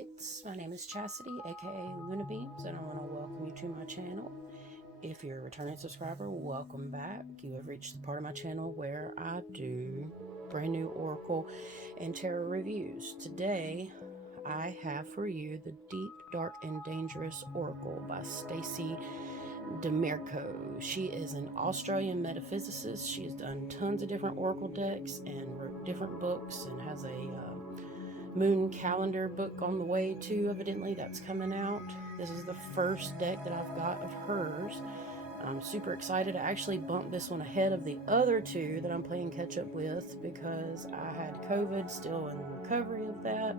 Lights. My name is Chastity, aka LuminaBeams, and I want to welcome you to my channel. If you're a returning subscriber, welcome back. You have reached the part of my channel where I do brand new Oracle and Tarot reviews. Today, I have for you the Deep, Dark, and Dangerous Oracle by Stacey Demarco. She is an Australian metaphysicist. She has done tons of different Oracle decks and wrote different books and has a moon calendar book on the way too, evidently. That's coming out. This is the first deck that I've got of hers. I'm super excited. I actually bumped this one ahead of the other two that I'm playing catch up with because I had COVID, still in recovery of that.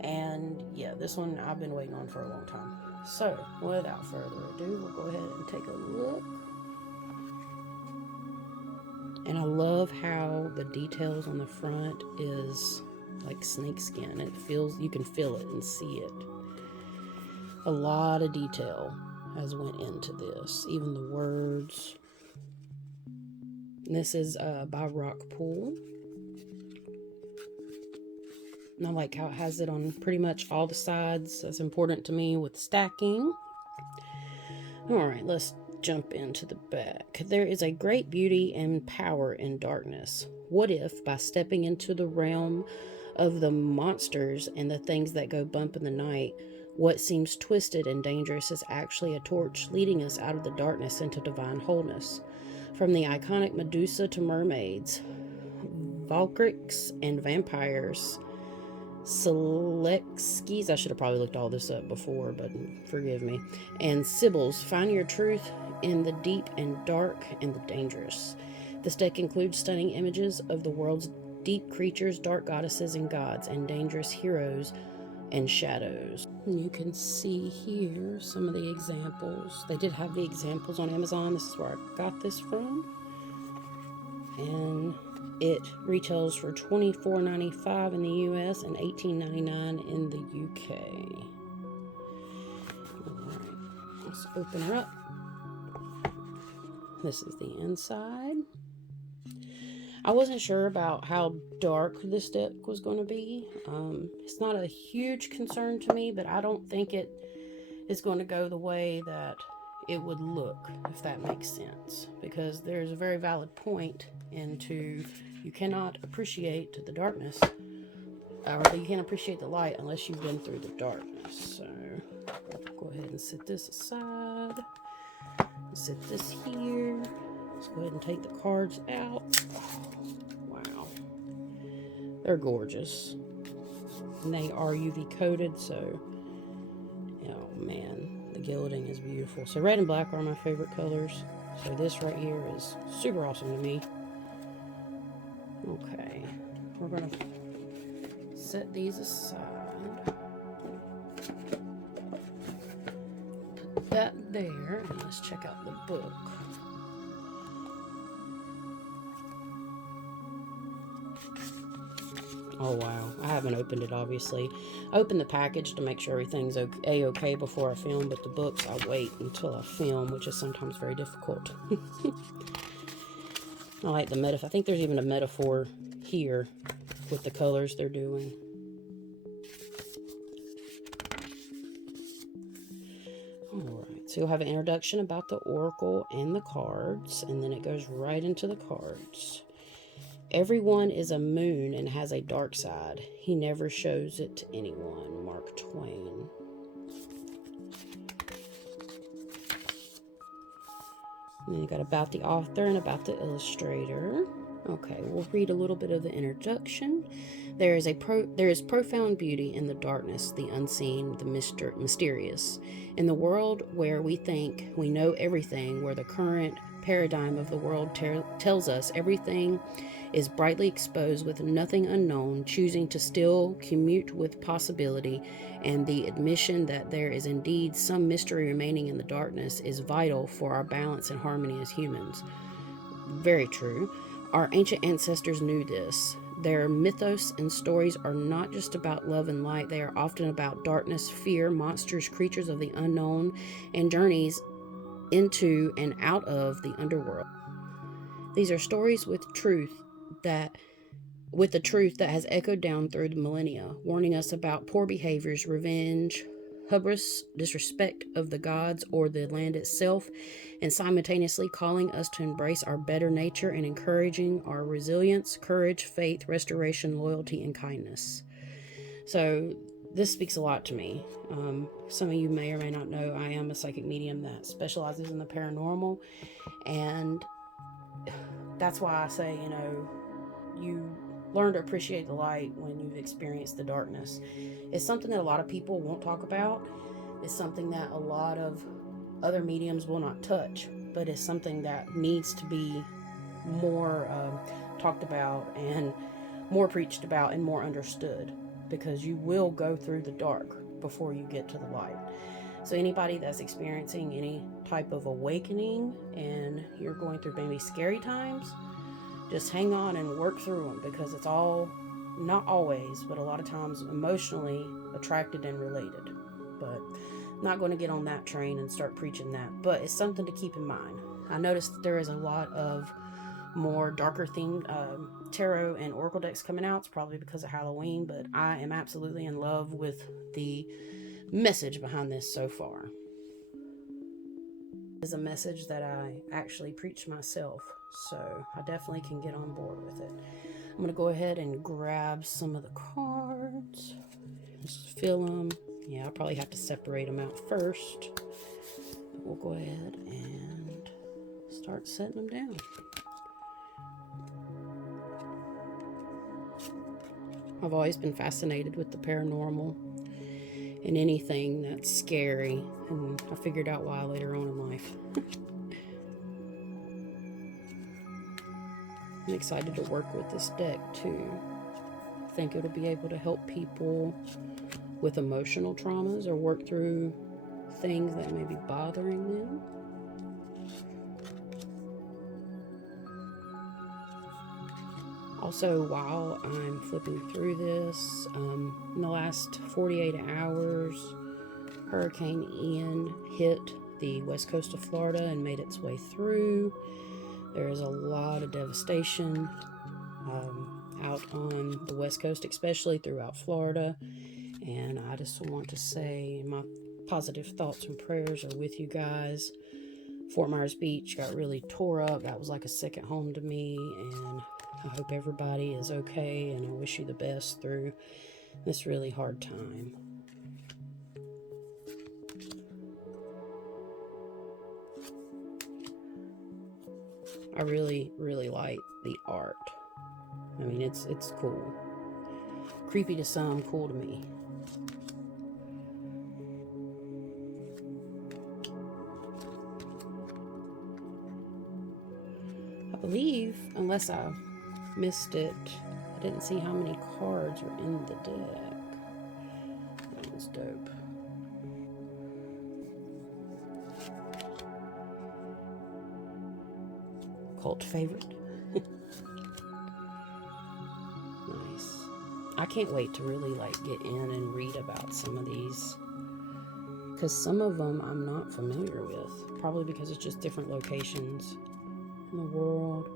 And yeah, this one I've been waiting on for a long time. So without further ado, we'll go ahead and take a look. And I love how the details on the front is like snake skin. It feels, you can feel it and see it. A lot of detail has went into this, even the words. And this is by Rockpool. And I like how it has it on pretty much all the sides. That's important to me with stacking. All right, let's jump into the back. There is a great beauty and power in darkness. What if, by stepping into the realm of the monsters and the things that go bump in the night, what seems twisted and dangerous is actually a torch leading us out of the darkness into divine wholeness? From the iconic Medusa to mermaids, Valkyries and vampires, Selexkis, I should have probably looked all this up before, but forgive me, and Sibyls, find your truth in the deep and dark and the dangerous. This deck includes stunning images of the world's deep creatures, dark goddesses and gods, and dangerous heroes and shadows. And you can see here some of the examples. They did have the examples on Amazon. This is where I got this from. And it retails for $24.95 in the US and $18.99 in the UK. Alright, let's open her up. This is the inside. I wasn't sure about how dark this deck was going to be. It's not a huge concern to me, but I don't think it is going to go the way that it would look, if that makes sense. Because there's a very valid point into you cannot appreciate the darkness, or you can't appreciate the light unless you've been through the darkness. So I'll go ahead and set this aside. Set this here. Let's go ahead and take the cards out. Wow. They're gorgeous. And they are UV coated, so, oh man, the gilding is beautiful. So red and black are my favorite colors. So this right here is super awesome to me. Okay, we're going to set these aside. Put that there, and let's check out the book. Oh wow, I haven't opened it obviously. I opened the package to make sure everything's okay before I film, but the books I wait until I film, which is sometimes very difficult. I like the metaphor. I think there's even a metaphor here with the colors they're doing. Alright, so you'll have an introduction about the Oracle and the cards, and then it goes right into the cards. Everyone is a moon and has a dark side. He never shows it to anyone. Mark Twain. And then you got about the author and about the illustrator. Okay, we'll read a little bit of the introduction. There is profound beauty in the darkness, the unseen, the mysterious. In the world where we think we know everything, where the current paradigm of the world tells us everything is brightly exposed with nothing unknown, choosing to still commute with possibility, and the admission that there is indeed some mystery remaining in the darkness is vital for our balance and harmony as humans. Very true. Our ancient ancestors knew this. Their mythos and stories are not just about love and light. They are often about darkness, fear, monsters, creatures of the unknown, and journeys into and out of the underworld. These are stories with truth that with the truth that has echoed down through the millennia, warning us about poor behaviors, revenge, hubris, disrespect of the gods or the land itself, and simultaneously calling us to embrace our better nature and encouraging our resilience, courage, faith, restoration, loyalty, and kindness. So this speaks a lot to me. Some of you may or may not know I am a psychic medium that specializes in the paranormal, and that's why I say, you learn to appreciate the light when you've experienced the darkness. It's something that a lot of people won't talk about. It's something that a lot of other mediums will not touch, but it's something that needs to be more talked about and more preached about and more understood, because you will go through the dark before you get to the light. So anybody that's experiencing any type of awakening and you're going through maybe scary times, just hang on and work through them, because it's all, not always, but a lot of times emotionally attracted and related. But I'm not going to get on that train and start preaching that, but it's something to keep in mind. I noticed that there is a lot of more darker themed tarot and oracle decks coming out. It's probably because of Halloween, but I am absolutely in love with the message behind this so far. It's a message that I actually preach myself, so I definitely can get on board with it. I'm going to go ahead and grab some of the cards, just fill them. Yeah, I'll probably have to separate them out first, but we'll go ahead and start setting them down. I've always been fascinated with the paranormal and anything that's scary, and I figured out why later on in life. I'm excited to work with this deck too. I think it'll be able to help people with emotional traumas or work through things that may be bothering them. Also, while I'm flipping through this, in the last 48 hours, Hurricane Ian hit the west coast of Florida and made its way through. There is a lot of devastation out on the west coast, especially throughout Florida. And I just want to say my positive thoughts and prayers are with you guys. Fort Myers Beach got really tore up. That was like a second home to me, and I hope everybody is okay, and I wish you the best through this really hard time. I really, really like the art. I mean, it's cool. Creepy to some, cool to me. I believe, unless I missed it, I didn't see how many cards were in the deck. That was dope. Cult favorite. Nice. I can't wait to really get in and read about some of these, because some of them I'm not familiar with, probably because it's just different locations in the world.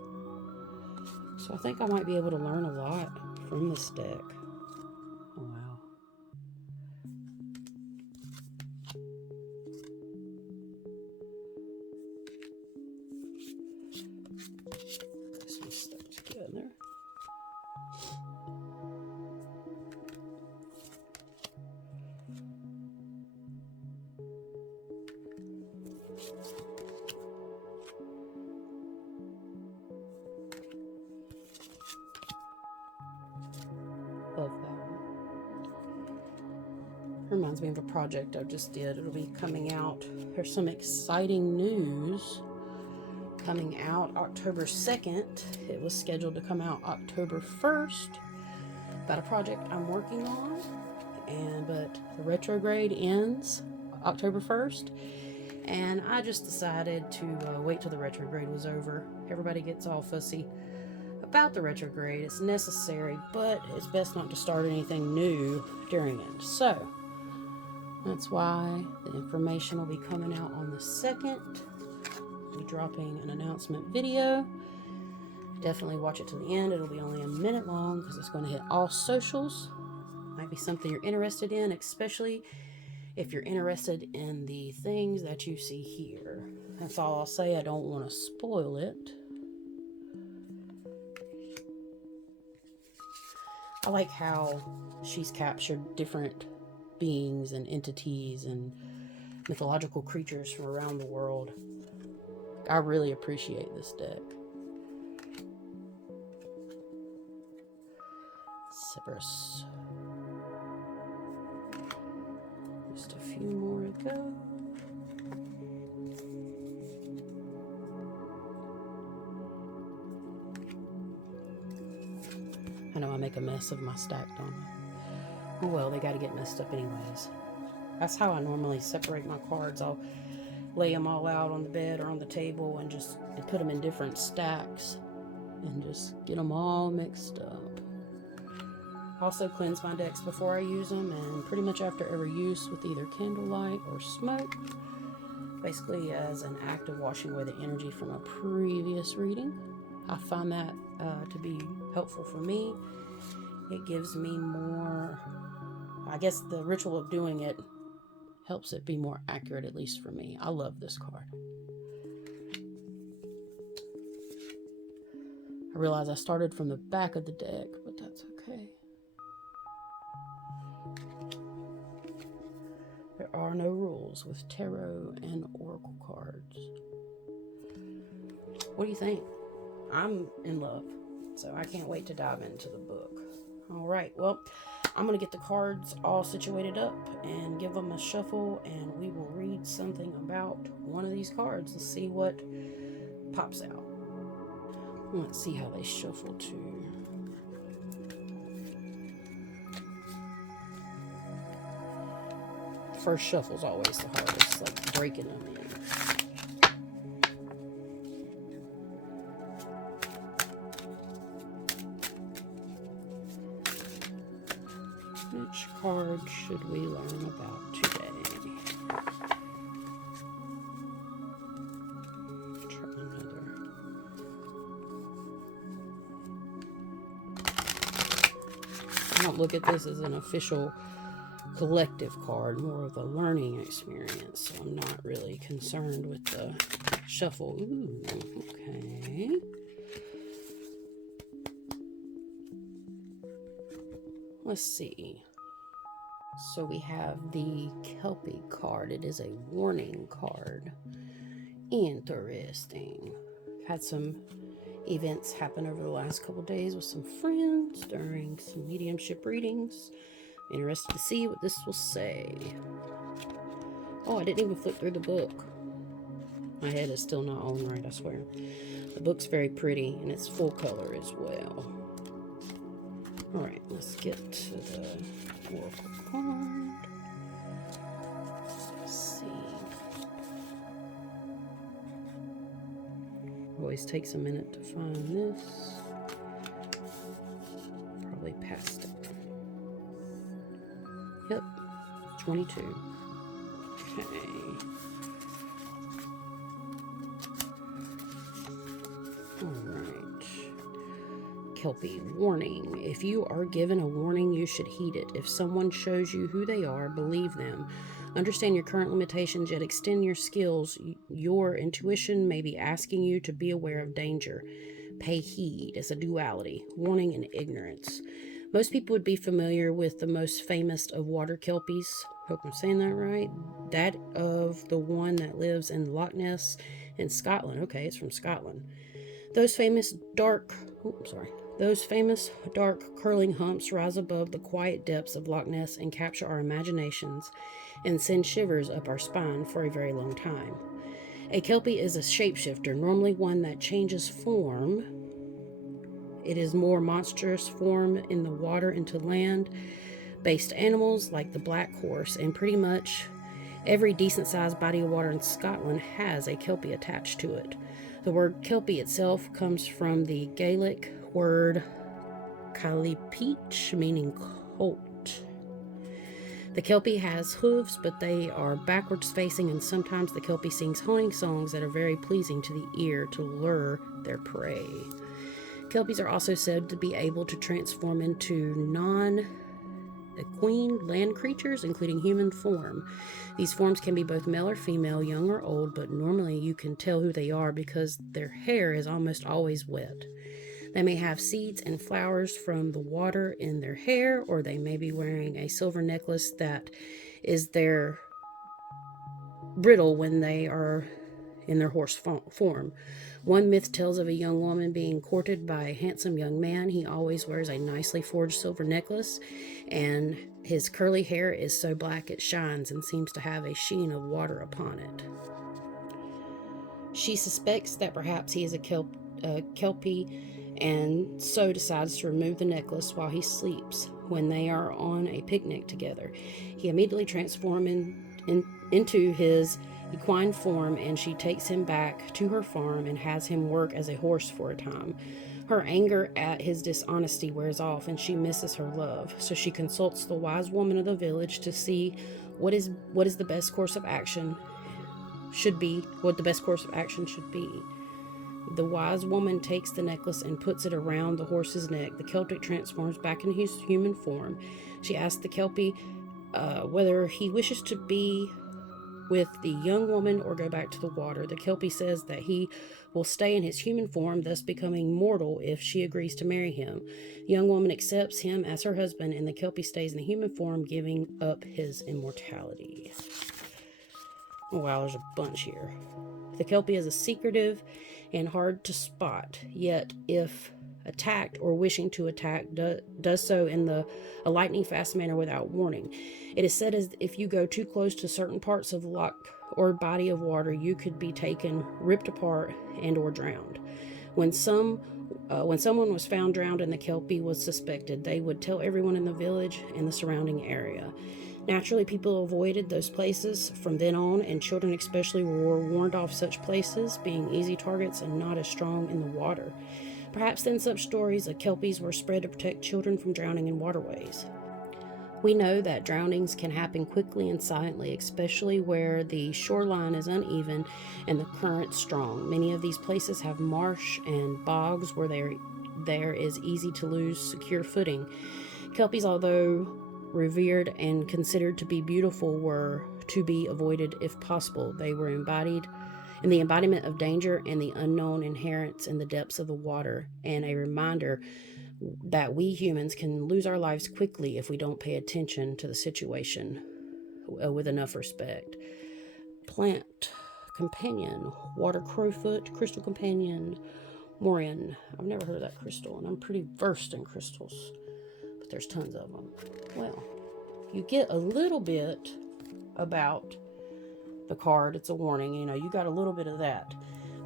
So I think I might be able to learn a lot from this deck. Oh, wow. This one's stuck together. Love that one. Reminds me of a project I just did. It'll be coming out. There's some exciting news coming out October 2nd. It was scheduled to come out October 1st. About a project I'm working on, but the retrograde ends October 1st, and I just decided to wait till the retrograde was over. Everybody gets all fussy about the retrograde. It's necessary, but it's best not to start anything new during it. So that's why the information will be coming out on the 2nd. I'll be dropping an announcement video, Definitely watch it to the end. It'll be only a minute long because it's going to hit all socials. Might be something you're interested in, especially if you're interested in the things that you see here. That's all I'll say. I don't want to spoil it. I like how she's captured different beings and entities and mythological creatures from around the world. I really appreciate this deck. Cerberus. Just a few more to go. I know I make a mess of my stack, don't I? Oh well, they got to get messed up anyways. That's how I normally separate my cards. I'll lay them all out on the bed or on the table and just put them in different stacks and just get them all mixed up. Also cleanse my decks before I use them and pretty much after every use with either candlelight or smoke, basically as an act of washing away the energy from a previous reading. I find that to be helpful for me. It gives me more, I guess the ritual of doing it helps it be more accurate, at least for me. I love this card. I realize I started from the back of the deck, but that's okay. There are no rules with tarot and oracle cards. What do you think? I'm in love, so I can't wait to dive into the book. All right, well, I'm going to get the cards all situated up and give them a shuffle, and we will read something about one of these cards. Let's see what pops out. Let's see how they shuffle too. First shuffle's always the hardest, like breaking them in. Which card should we learn about today? Try another. I don't look at this as an official collective card, more of a learning experience, so I'm not really concerned with the shuffle. Ooh, okay. Let's see. So we have the Kelpie card. It is a warning card. Interesting. Had some events happen over the last couple days with some friends during some mediumship readings. Interested to see what this will say. Oh, I didn't even flip through the book. My head is still not on right, I swear. The book's very pretty, and it's full color as well. Alright, let's get to the oracle card. Let's see. Always takes a minute to find this. Probably past it. Yep, 22. Okay. Alright. Kelpie, warning. If you are given a warning, you should heed it. If someone shows you who they are, believe them. Understand your current limitations, yet extend your skills. Your intuition may be asking you to be aware of danger. Pay heed. It's a duality. Warning and ignorance. Most people would be familiar with the most famous of water kelpies. Hope I'm saying that right. That of the one that lives in Loch Ness in Scotland. Okay, it's from Scotland. Those famous dark curling humps rise above the quiet depths of Loch Ness and capture our imaginations and send shivers up our spine for a very long time. A Kelpie is a shapeshifter, normally one that changes form. It is more monstrous form in the water into land-based animals like the black horse, and pretty much every decent-sized body of water in Scotland has a Kelpie attached to it. The word Kelpie itself comes from the Gaelic word Callipich, meaning colt. The Kelpie has hooves, but they are backwards facing, and sometimes the Kelpie sings haunting songs that are very pleasing to the ear to lure their prey. Kelpies are also said to be able to transform into non-equine land creatures, including human form. These forms can be both male or female, young or old, but normally you can tell who they are because their hair is almost always wet. They may have seeds and flowers from the water in their hair, or they may be wearing a silver necklace that is their brittle when they are in their horse form. One myth tells of a young woman being courted by a handsome young man. He always wears a nicely forged silver necklace, and his curly hair is so black it shines and seems to have a sheen of water upon it. She suspects that perhaps he is a Kelpie, and so decides to remove the necklace while he sleeps. When they are on a picnic together, he immediately transforms into his equine form, and she takes him back to her farm and has him work as a horse for a time. Her anger at his dishonesty wears off, and she misses her love. So she consults the wise woman of the village to see what the best course of action should be. The wise woman takes the necklace and puts it around the horse's neck. The Celtic transforms back into his human form. She asks the Kelpie whether he wishes to be with the young woman or go back to the water. The Kelpie says that he will stay in his human form, thus becoming mortal if she agrees to marry him. The young woman accepts him as her husband, and the Kelpie stays in the human form, giving up his immortality. Oh, wow, there's a bunch here. The Kelpie is secretive and hard to spot, yet if attacked or wishing to attack, does so in a lightning-fast manner without warning. It is said as if you go too close to certain parts of the loch or body of water, you could be taken, ripped apart, and or drowned. When someone was found drowned and the Kelpie was suspected, they would tell everyone in the village and the surrounding area. Naturally, people avoided those places from then on, and children especially were warned off such places, being easy targets and not as strong in the water. Perhaps in such stories, the Kelpies were spread to protect children from drowning in waterways. We know that drownings can happen quickly and silently, especially where the shoreline is uneven and the current strong. Many of these places have marsh and bogs where there is easy to lose secure footing. Kelpies, although revered and considered to be beautiful, were to be avoided if possible. They were embodied in the embodiment of danger and the unknown inherent in the depths of the water, and a reminder that we humans can lose our lives quickly if we don't pay attention to the situation with enough respect. Plant companion, water crowfoot, crystal companion, Morian. I've never heard of that crystal, and I'm pretty versed in crystals, but there's tons of them. Well, you get a little bit about the card. It's a warning, you got a little bit of that.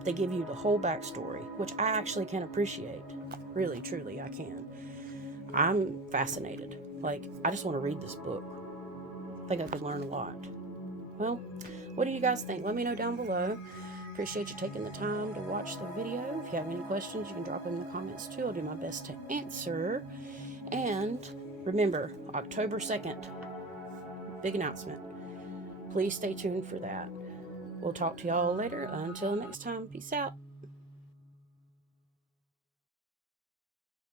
They give you the whole backstory, which I actually can appreciate. Really, truly, I can. I'm fascinated. I just want to read this book. I think I could learn a lot. Well, what do you guys think? Let me know down below. Appreciate you taking the time to watch the video. If you have any questions, you can drop them in the comments too. I'll do my best to answer. And remember, October 2nd, big announcement. Please stay tuned for that. We'll talk to y'all later. Until next time, peace out.